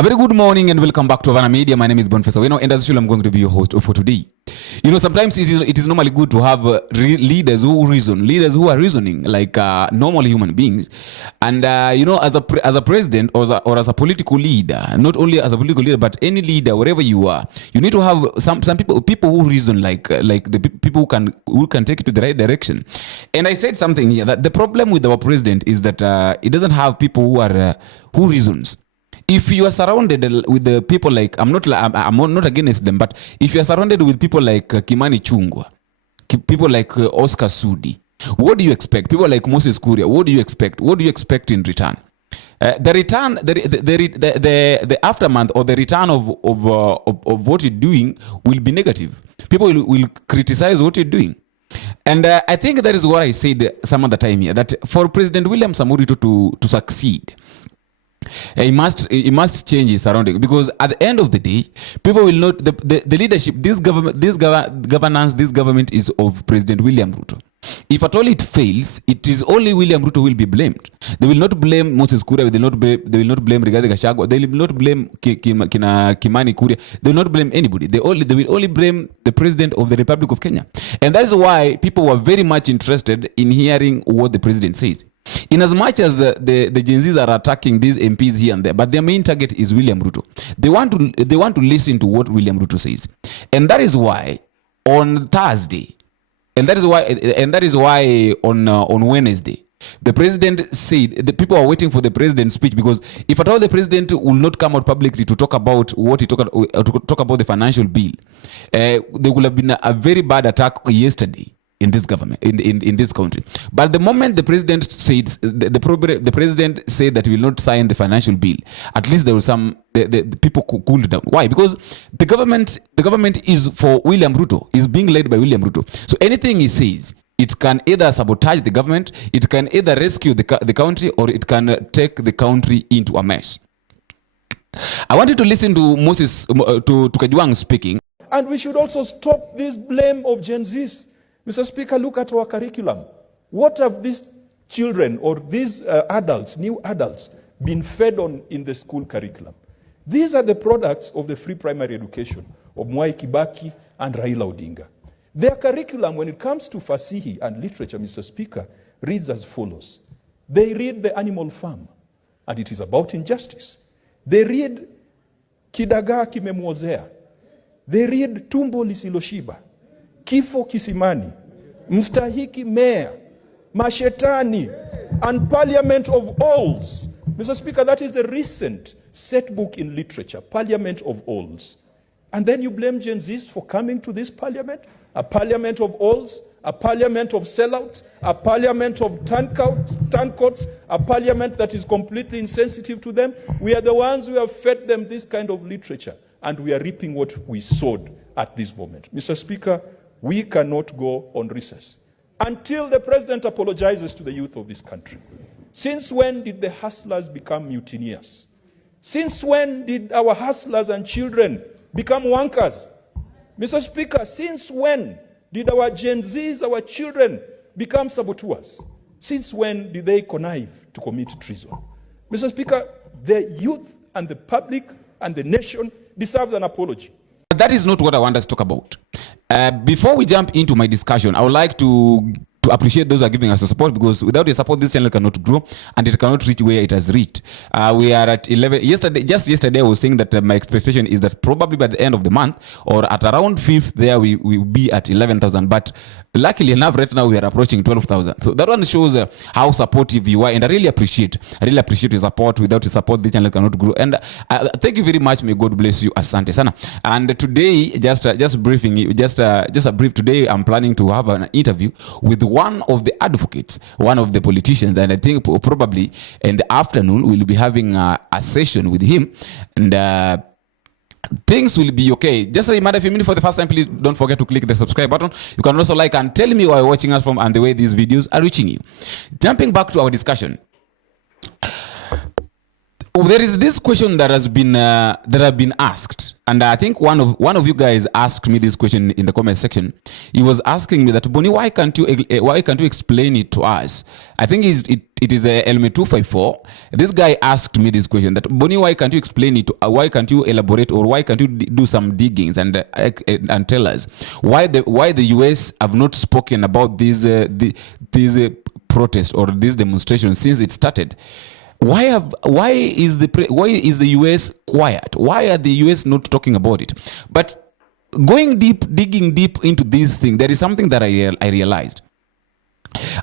A very good morning and welcome back to Havana Media. My name is Bonfesa Weno, and as usual, I'm going to be your host for today. You know, sometimes it is normally good to have leaders who reason, leaders who are reasoning like normal human beings. And you know, as a president or as a political leader, not only as a political leader, but any leader, wherever you are, you need to have some people who reason like the people who can take it to the right direction. And I said something here that the problem with our president is that it doesn't have people who reasons. If you are surrounded with the people like, I'm not against them, but if you are surrounded with people like Kimani Chungwa, people like Oscar Sudi, what do you expect? People like Moses Kuria, what do you expect? What do you expect in return? The aftermath or the return of what you're doing will be negative. People will criticize what you're doing. And I think that is what I said some other time here, that for President William Samoei Ruto to succeed, he must change his surrounding, because at the end of the day, people will not the leadership, this government is of President William Ruto. If at all it fails, it is only William Ruto who will be blamed. They will not blame Moses Kuria, they will not blame Rigathi Gachagua, they will not blame Kimani Kuria, they will not blame anybody. They will only blame the president of the Republic of Kenya. And that is why people were very much interested in hearing what the president says. In as much as the Gen Zs are attacking these MPs here and there, but their main target is William Ruto. They want to listen to what William Ruto says. And that is why on Thursday, and that is why on Wednesday, the president said the people are waiting for the president's speech, because if at all the president will not come out publicly to talk about what he talk about the financial bill, there would have been a very bad attack yesterday in this government, in this country. But the moment the president said the president said that he will not sign the financial bill, at least there was the people cooled down. Why? Because the government is for William Ruto, is being led by William Ruto. So anything he says, it can either sabotage the government, it can either rescue the country, or it can take the country into a mess. I wanted to listen to Moses to Kajwang speaking. And we should also stop this blame of Gen Zs. Mr. Speaker, look at our curriculum. What have these children or these adults, new adults, been fed on in the school curriculum? These are the products of the free primary education of Mwai Kibaki and Raila Odinga. Their curriculum, when it comes to Fasihi and literature, Mr. Speaker, reads as follows. They read The Animal Farm, and it is about injustice. They read Kidagaa Kimemwozea. They read Tumbo Lisiloshiba, Kifo Kisimani, Mstahiki Meya, Mashetani, and Parliament of Alls. Mr. Speaker, that is the recent set book in literature, Parliament of Alls. And then you blame Gen Zs for coming to this parliament, a parliament of alls, a parliament of sellouts, a parliament of turncoats, a parliament that is completely insensitive to them. We are the ones who have fed them this kind of literature, and we are reaping what we sowed at this moment. Mr. Speaker, we cannot go on recess until the president apologizes to the youth of this country. Since when did the hustlers become mutineers? Since when did our hustlers and children become wankers? Mr. Speaker, since when did our Gen Zs, our children, become saboteurs? Since when did they connive to commit treason? Mr. Speaker, the youth and the public and the nation deserve an apology. That is not what I want us to talk about. Before we jump into my discussion, I would like to appreciate those who are giving us the support, because without your support, this channel cannot grow and it cannot reach where it has reached. We are at 11. Just yesterday, I was saying that my expectation is that probably by the end of the month or at around 5th, there we will be at 11,000. But luckily enough, right now we are approaching 12,000. So that one shows how supportive you are, and I really appreciate your support. Without your support, the channel cannot grow. And thank you very much. May God bless you. Asante sana. And today, just a brief. Today, I'm planning to have an interview with one of the advocates, one of the politicians, and I think probably in the afternoon we'll be having a session with him, and things will be okay. Just a reminder, if you're for the first time, please don't forget to click the subscribe button. You can also like and tell me where you're watching us from and the way these videos are reaching you. Jumping back to our discussion, there is this question that have been asked, and I think one of you guys asked me this question in the comment section. He was asking me that, Bonnie, why can't you explain it to us? I think it it is a element 254. This guy asked me this question that, Bonnie, why can't you explain it? Why can't you elaborate, or why can't you do some diggings and tell us why the US have not spoken about these protests or these demonstrations since it started? Why is the US quiet? Why are the US not talking about it? But digging deep into this thing, there is something that I realized.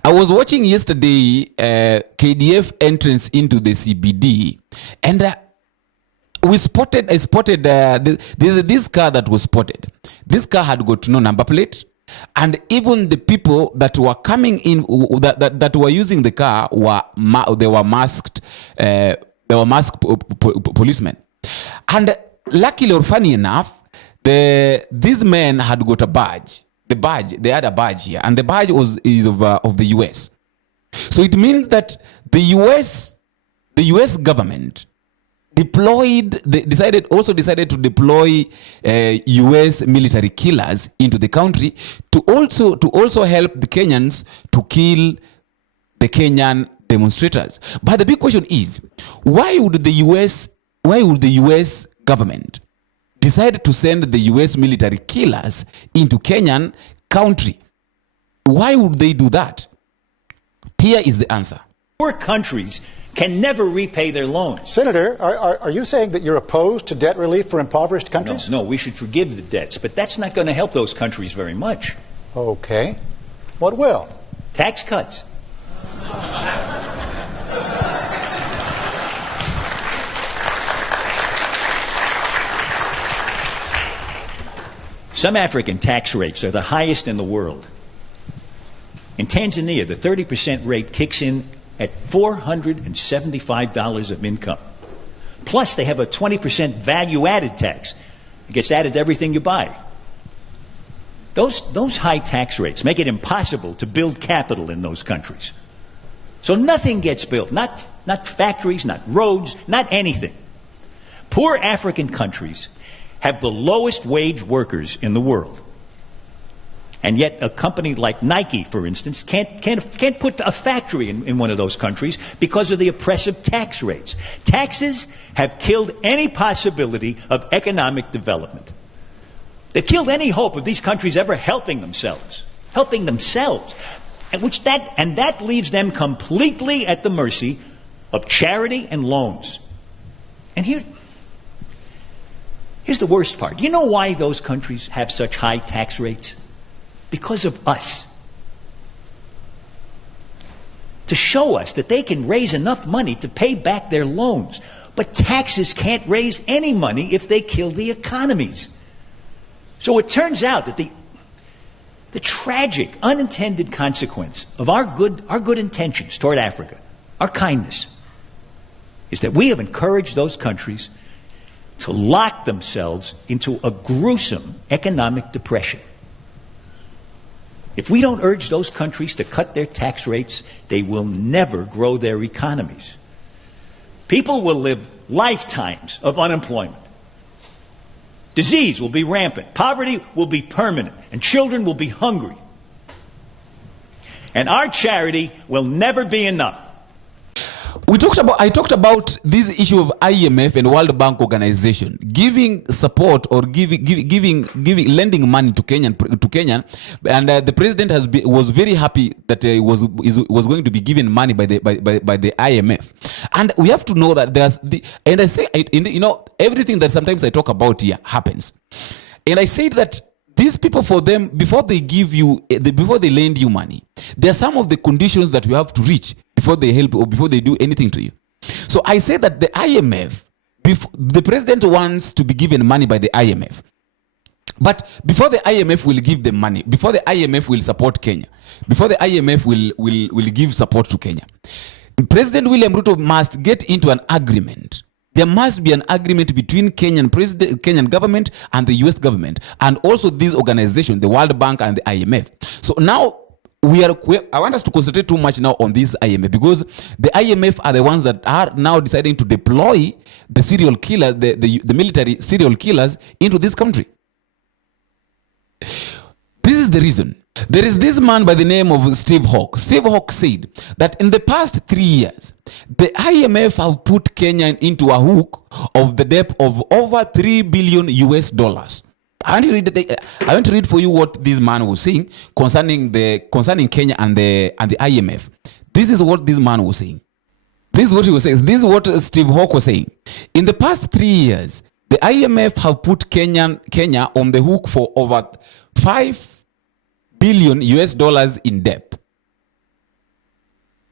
I was watching yesterday KDF entrance into the CBD, and I spotted this car that was spotted. This car had got no number plate, and even the people that were coming in that were using the car were masked. They were masked policemen, and luckily or funny enough, these men had got a badge. They had a badge here, and the badge is of the US. So it means that the US government decided to deploy US military killers into the country to also help the Kenyans to kill the Kenyan demonstrators. But the big question is, why would the US government decided to send the US military killers into Kenyan country? Why would they do that? Here is the answer. Poor countries can never repay their loans. Senator, are you saying that you're opposed to debt relief for impoverished countries? No, we should forgive the debts, but that's not going to help those countries very much. Okay. What will? Tax cuts. Some African tax rates are the highest in the world. In Tanzania, the 30% rate kicks in at $475 of income. Plus, they have a 20% value-added tax. It gets added to everything you buy. Those high tax rates make it impossible to build capital in those countries. So nothing gets built, not factories, not roads, not anything. Poor African countries have the lowest wage workers in the world. And yet a company like Nike, for instance, can't put a factory in one of those countries because of the oppressive tax rates. Taxes have killed any possibility of economic development. They've killed any hope of these countries ever helping themselves. And that leaves them completely at the mercy of charity and loans. And here's the worst part. You know why those countries have such high tax rates? Because of us. To show us that they can raise enough money to pay back their loans. But taxes can't raise any money if they kill the economies. So it turns out that the tragic, unintended consequence of our good intentions toward Africa, our kindness, is that we have encouraged those countries to lock themselves into a gruesome economic depression. If we don't urge those countries to cut their tax rates, they will never grow their economies. People will live lifetimes of unemployment. Disease will be rampant. Poverty will be permanent. And children will be hungry. And our charity will never be enough. I talked about this issue of IMF and World Bank organization giving support or lending money to Kenyan, and the president was very happy that he was going to be given money by the IMF. And we have to know that everything that sometimes I talk about here happens. And I said that these people, for them, before they lend you money, there are some of the conditions that you have to reach before they help or before they do anything to you. So I say that the IMF, the president wants to be given money by the IMF. But before the IMF will give them money, before the IMF will support Kenya, before the IMF will give support to Kenya, President William Ruto must get into an agreement. There must be an agreement between Kenyan government and the US government, and also these organizations, the World Bank and the IMF. So now I want us to concentrate too much now on this IMF, because the IMF are the ones that are now deciding to deploy the serial killer, the military serial killers into this country. This is the reason. There is this man by the name of Steve Hawke. Steve Hawke said that in the past 3 years, the IMF have put Kenya into a hook of the debt of over $3 billion US. I want to read for you what this man was saying concerning Kenya and the IMF. This is what this man was saying. This is what he was saying. This is what Steve Hawke was saying. In the past 3 years, the IMF have put Kenya on the hook for over $5 billion US in debt.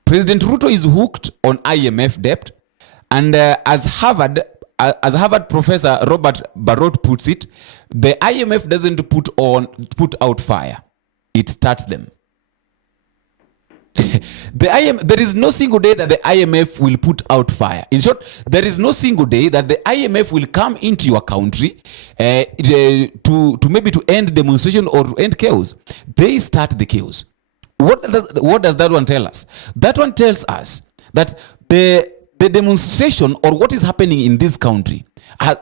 President Ruto is hooked on IMF debt, and as Harvard professor Robert Barrott puts it, the IMF doesn't put out fire; it starts them. There is no single day that the IMF will put out fire. In short, there is no single day that the IMF will come into your country to maybe to end demonstration or to end chaos. They start the chaos. What does that one tell us? That one tells us that the demonstration or what is happening in this country,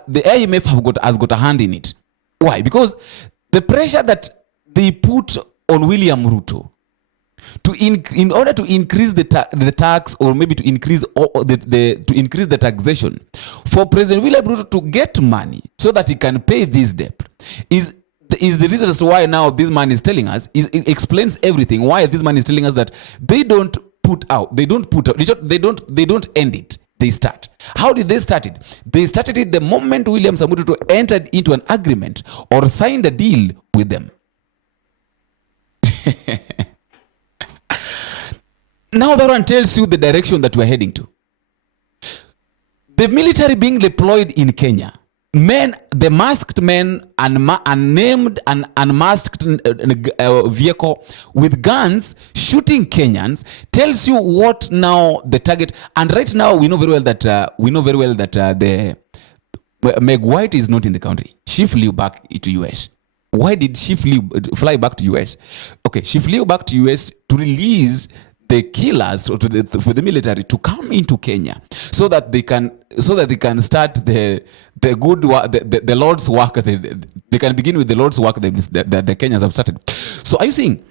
the IMF has got a hand in it. Why? Because the pressure that they put on William Ruto in order to increase the tax, or maybe to increase the taxation for President William Ruto to get money so that he can pay this debt is the reason as to why now this man is telling us. It explains everything. Why this man is telling us that they don't end it. They start. How did they start it? They started it the moment William Samoei Ruto entered into an agreement or signed a deal with them. Now that one tells you the direction that we're heading to. The military being deployed in Kenya, the masked men, unnamed and unmasked vehicle with guns shooting Kenyans, tells you what now the target. And right now we know very well that the Meg White is not in the country. She flew back to US. Why did she fly back to US? Okay, she flew back to US to release the killers or for the military to come into Kenya so that they can start the good work, the Lord's work. They can begin with the Lord's work that the Kenyans have started. So are you seeing?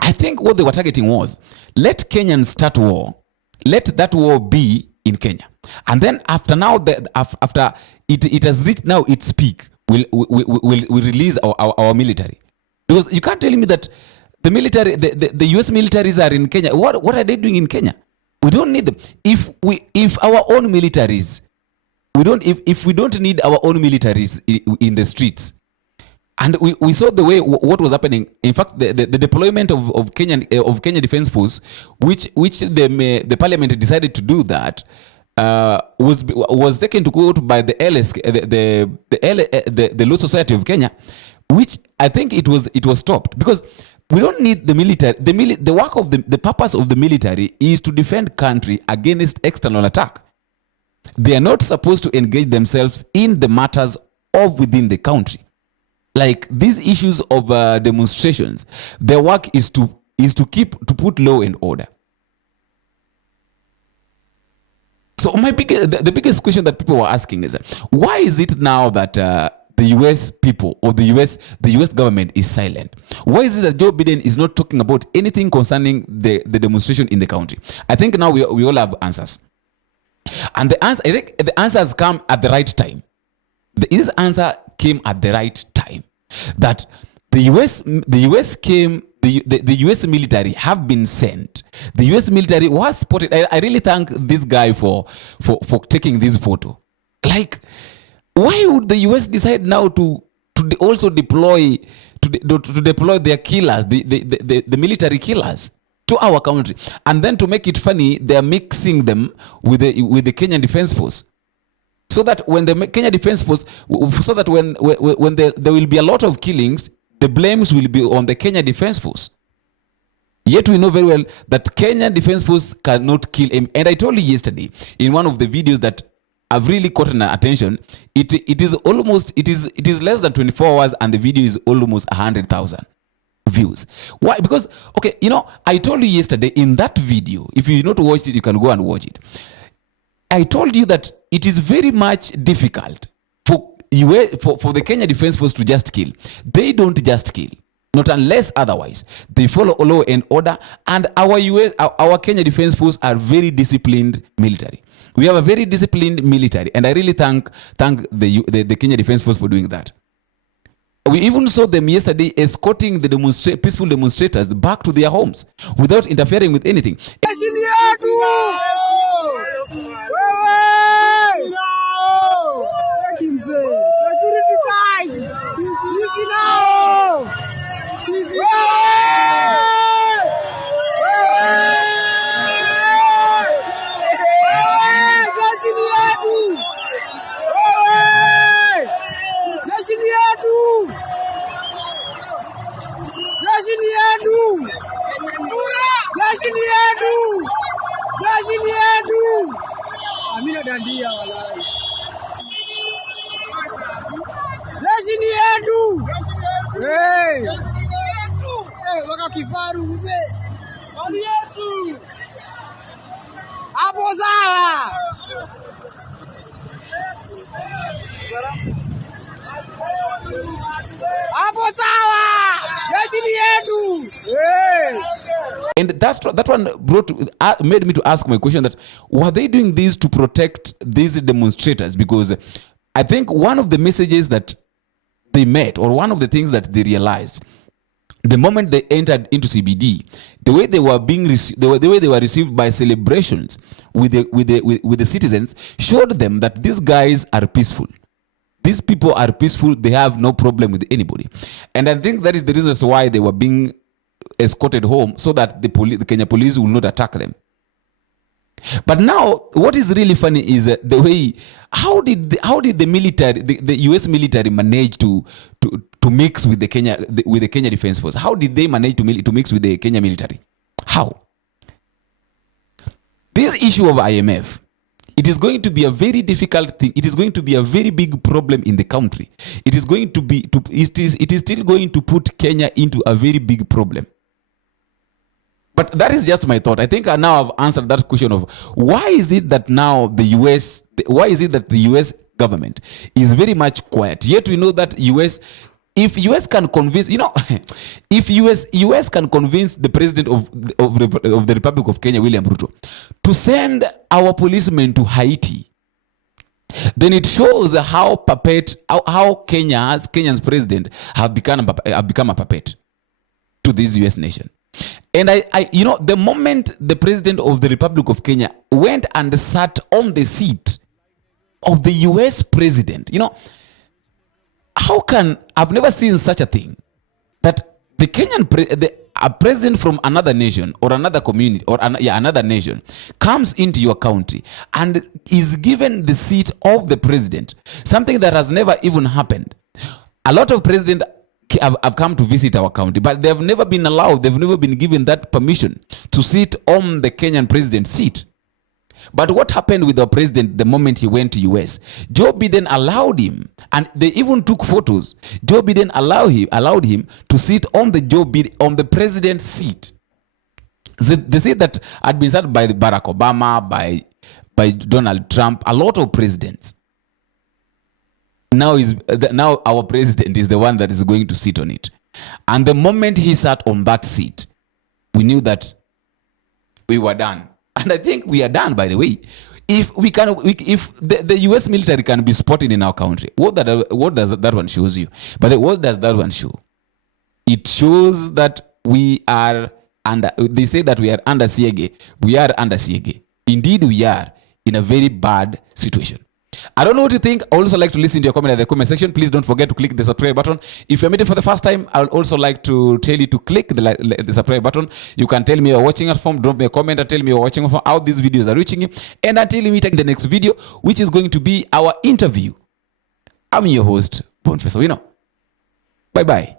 I think what they were targeting was, let Kenyans start war, let that war be in Kenya, and then after it has reached now its peak, we'll release our military. Because you can't tell me that the military, the US militaries are in Kenya. What are they doing in Kenya? We don't need them. If our own militaries, if we don't need our own militaries in the streets, and we saw the way what was happening. In fact, the deployment of Kenya Defense Force, which the parliament decided to do that, was taken to court by the Law Society of Kenya, which I think it was stopped because we don't need the military. The work of the purpose of the military is to defend country against external attack. They are not supposed to engage themselves in the matters of within the country. Like these issues of demonstrations, their work is to put law and order. So the biggest question that people were asking is, why is it now that the US people or the US government is silent? Why is it that Joe Biden is not talking about anything concerning the demonstration in the country? I think now we all have answers. And I think the answers come at the right time. This answer came at the right time. That the US military have been sent. The US military was spotted. I really thank this guy for taking this photo. Like, why would the US decide now to also deploy their killers, the military killers, to our country, and then to make it funny, they are mixing them with the Kenyan Defense Force, so that when the Kenya Defense Force, so that when there will be a lot of killings, the blames will be on the Kenya Defense Force. Yet we know very well that Kenya Defense Force cannot kill him. And I told you yesterday in one of the videos that I've really caught an attention. It is less than 24 hours and the video is almost 100,000 views. Why? Because, okay, I told you yesterday in that video, if you not watched it, you can go and watch it. I told you that it is very much difficult for the Kenya Defense Force to just kill. They don't just kill. Not unless otherwise. They follow law and order, and our Kenya Defense Force are very disciplined military. We have a very disciplined military, and I really thank the Kenya Defense Force for doing that. We even saw them yesterday escorting the peaceful demonstrators back to their homes without interfering with anything. And that one made me to ask my question that, were they doing this to protect these demonstrators? Because I think one of the messages that they met, or one of the things that they realized, the moment they entered into CBD, the way they were being the way they were received by celebrations with the citizens showed them that these guys are peaceful. These people are peaceful. They have no problem with anybody, and I think that is the reason why they were being escorted home, so that the Kenya police will not attack them. But now, what is really funny is the way how did the military, the U.S. military, manage to mix with the Kenya Defense Force? How did they manage to mix with the Kenya military? How? This issue of IMF, it is going to be a very difficult thing. It is going to be a very big problem in the country. It is still going to put Kenya into a very big problem. But that is just my thought. I think now I've answered that question of why is it that now the US government is very much quiet. Yet we know that if US can convince, if US can convince the president of the Republic of Kenya, William Ruto, to send our policemen to Haiti, then it shows how Kenya's president have become a puppet to this US nation. And the moment the president of the Republic of Kenya went and sat on the seat of the US president, I've never seen such a thing, that the Kenyan a president from another nation or another community or another nation comes into your country and is given the seat of the president, something that has never even happened. A lot of presidents have come to visit our country, but they have never been allowed, they've never been given that permission to sit on the Kenyan president's seat. But what happened with our president the moment he went to US? Joe Biden allowed him, and they even took photos. Joe Biden allowed him to sit on the president's seat. The seat that had been sat by Barack Obama, by Donald Trump, a lot of presidents. Now our president is the one that is going to sit on it. And the moment he sat on that seat, we knew that we were done. And I think we are done, by the way. If the US military can be spotted in our country, what does that one shows you? But what does that one show? It shows that we are under, they say that we are under Siege. We are under Siege. Indeed, we are in a very bad situation. I don't know what you think. I also like to listen to your comment in the comment section. Please don't forget to click the subscribe button. If you're meeting for the first time, I would also like to tell you to click the subscribe button. You can tell me you're watching at home. Drop me a comment and tell me you're watching from how these videos are reaching you. And until we meet in the next video, which is going to be our interview. I'm your host, Professor Wino. Bye-bye.